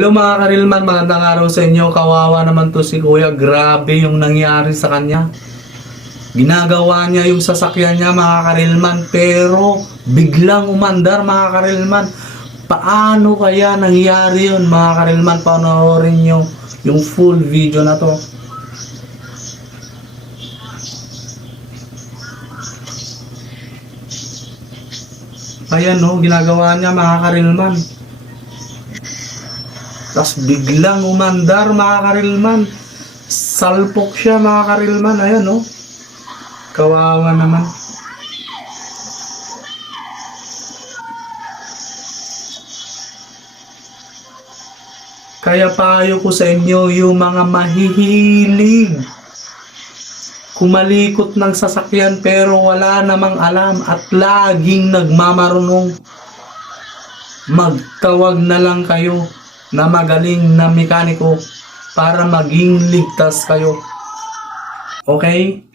Hello mga karilman, magandang araw sa inyo. Kawawa naman to si Kuya. Grabe yung nangyari sa kanya. Ginagawa niya yung sasakyan niya mga karilman, pero biglang umandar mga karilman. Paano kaya nangyari yun mga karilman? Panoorin nyo yung full video na to. Ayan no, ginagawa niya mga karilman. Tapos biglang umandar mga karilman. Salpok siya mga karilman. Ayan no. Kawawa naman. Kaya payo ko sa inyo yung mga mahihilig kumalikot ng sasakyan pero wala namang alam at laging nagmamarunong. Magtawag na lang kayo na magaling na mekaniko para maging ligtas kayo. Okay?